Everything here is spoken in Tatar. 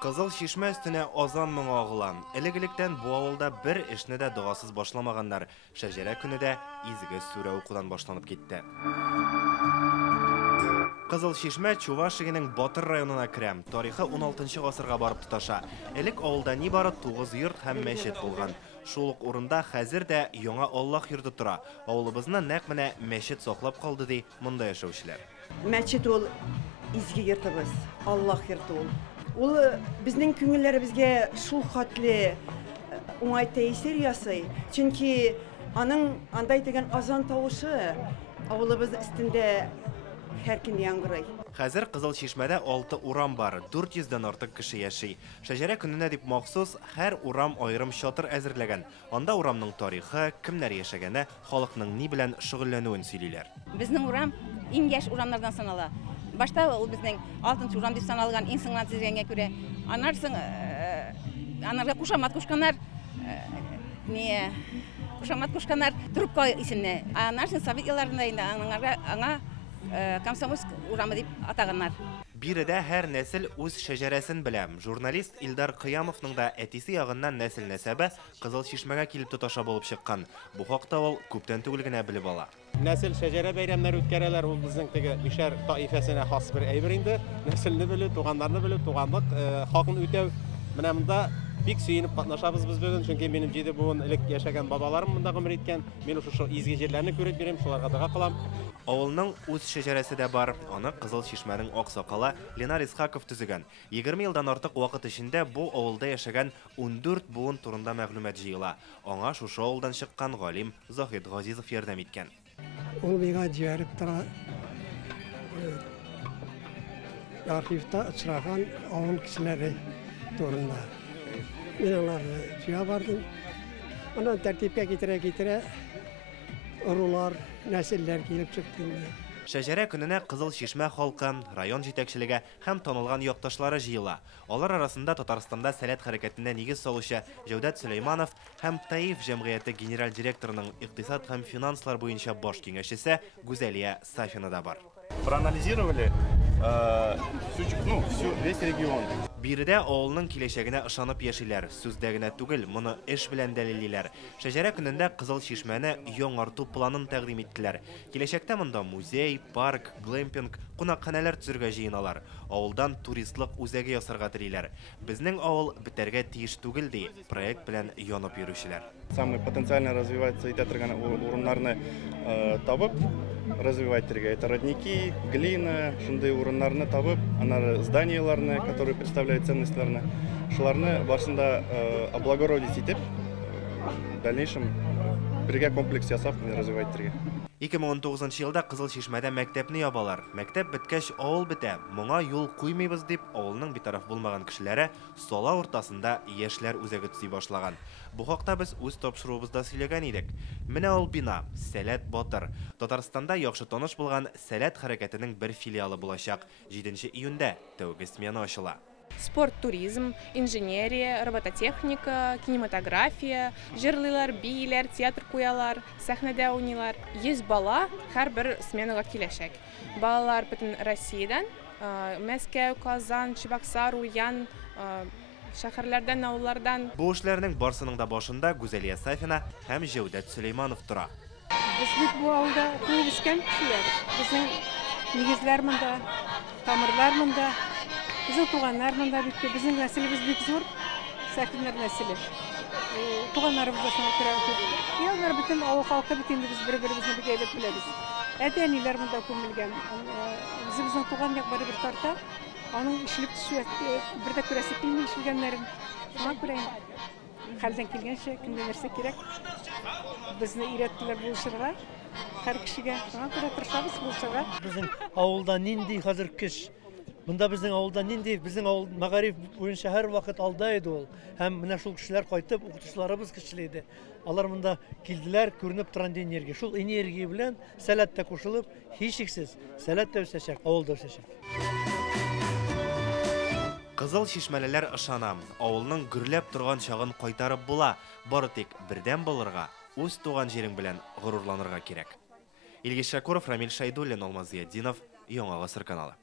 Кызыл Шишмә өстенә азан моңы агыла. Элек-электән бу авылда бер эшне дә дуасыз башламаганнар. Шәҗәрә көне дә изге сүрә укудан башланып китте. Кызыл Шишмә Чувашиянең Батыр районына керә. Тарихы 16-нчы гасырга барып тоташа. Элек авылда нибары 9 йорт һәм мәчет булган. Шул ук урында хәзер дә яңа Аллаһ йорты тора. Авылыбызны нәкъ менә мәчет саклап калды ди монда яшәүчеләр. Мәчет ул изге йортыбыз, Аллаһ йорты ул. Ул безнең күңелләребезгә шул хәтле уңай тәэсир ясый. Чөнки аның андай дигән азан тавышы авылыбыз өстендә һәр көн яңгырый. Хәзер Кызыл Шишмәдә 6 урам бар, 400-дән артык кеше яши. Шәҗәрә көненә дип махсус һәр урам аерым чатыр әзерләгән. Анда урамның тарихы, кемнәр яшәгәне, халыкның ни белән шөгыльләнүен сөйлиләр. Безнең урам иң яшь урамнардан санала. Башта ул безнең 6-нчы урам дип саналган, иң соңыннан төзелгәнгә күрә. Анарга кушамат кушканнар, трубка исемне. Анарсын Совет елларында инде аңа Комсомольск урамы дип атаганнар. Биредә һәр нәсел үз шәҗәрәсен белә. Журналист Илдар Кыямовның да әтисе ягыннан нәсел-нәсәбе Кызыл Шишмәгә килеп тоташа булып чыккан. Бу хакта ул күптән түгел генә белеп ала. Нәсел шәҗәрә бәйрәмнәре үткәрәләр, ул безнең теге мишәр таифасына хас бер әйбер инде. Нәселне белү, туганнарны белү, туганлык хакын үтәү. Менә монда бик сөенеп катнашабыз без бүген, чөнки минем җиде буын элек яшәгән бабаларым монда гомер иткән. Мин шушы изге җирләрне күреп бирәм, шуларга дога кылам. Авылның үз шәҗәрәсе дә бар. Аны Кызыл Шишмәнең аксакалы Ленар Исхаков төзегән. 20 елдан артык вакыт эчендә бу авылда яшәгән 14 буын турында мәгълүмат җыела. Аңа шушы авылдан чыккан галим Заһид Газизов ярдәм иткән. Ул миңа җибәреп тора. Архивта очраган авыл кешеләре турында. Мин аларны җыя бардым. Аны тәртипкә китерә, урулар, нәселләр килеп чыкты. Шәҗәрә көненә Кызыл Шишмә халкы, район җитәкчелеге һәм танылган якташлары җыела. Алар арасында Татарстанда сәләт хәрәкәтенә нигез салучы Җәүдәт Сөләйманов һәм Таиф җәмгыяте генераль директорының икътисад һәм финанслар буенча баш киңәшчесе Гүзәлия Сафина да бар. Проанализировали весь регион. Биредә авылның киләчәгенә ышанып яшиләр. Сүздә генә түгел, моны эш белән дәлиллиләр. Шәҗәрә көнендә Кызыл Шишмәне яңарту планын тәкъдим иттеләр. Киләчәктә монда музей, парк, глэмпинг, кунакханәләр төзергә җыеналар. Авылдан туристлык үзәге ясарга телиләр. Безнең авыл бетәргә тиеш түгел ди, проект белән янып йөрүчеләр. Самый потенциально развивается итә торган урыннарны табып, развивать торгай. Это родники, глина, шундый урыннарны табып, анары зданияларны, которые представляют ценностьларны, шуларны барсында облагородить итеп, в дальнейшем бергә комплекс ясап развивать торгай. 2019 елда Кызыл Шишмәдә мәктәпне ябалар. Мәктәп беткәч авыл бетә. Моңа юл куймыйбыз дип, авылның битараф булмаган кешеләре сала уртасында яшьләр үзәге төзи башлаган. Бу хакта без үз тапшыруыбызда сөйләгән идек. Менә ул бина Сәләт Батыр. Татарстанда яхшы таныш булган Сәләт хәрәкәтенең бер филиалы булачак. 7 июньдә тәүге смена ачыла. Спорт, туризм, инженерия, робототехника, кинематография, җырлыйлар, бийләр, театр куялар, сәхнәдә уйныйлар. 100 бала һәрбер сменага киләчәк. Балалар бөтен Россиядән, Мәскәү, Казан, Чебоксар, Уян, шәһәрләрдән, авыллардан. Бу эшләрнең барсының да башында Гүзәлия Сафина һәм Җәүдәт Сөләйманов тора. Без бу авылда туып үскән кешеләр. Безнең нигезләр монда, тамырлар монда. Bizning tuğanlar mında bitti. Bizim neslimiz büyük zor. Sakinler nesli. Tuğanlarımız da sana kırardı. Onlar bütün o halka bütün biz birbirimizi bir gelip biliriz. Edeniler mında kumulgan. Bizim tuğan yok bari bir tarta. Onun işlip düşüyor. Bir de küresi bilmeyi işilgenlerin. Ona kurayım. Halden kilgen şey kimde verse gerek. Bizni irettiler bu işlere. Her kişiye. Ona göre tırşabız bu işlere. Bizim avulda nindi hazır kış. Bunda bizning avulda nindi, bizning avul Мәгариф буенча һәр вакыт алда иде ул. Һәм менә шул кешеләр кайтып, укытучыларыбыз кешеләйде. Алар монда килделәр, күренеп торган энергия. Шул энергия белән Сәләт тә кушылып, һичшиксез Сәләт тә үсәчәк, авылда үсәчәк. Кызыл Шишмәлеләр ышана, авылның гөрләп торган чагын кайтарып була. Бары тик бердән булырга, үз туган җирең белән горурланырга кирәк. Илгиз Шакуров, Рамил Шайдуллин, Алмаз Зиятдинов, Яңа Гасыр каналы.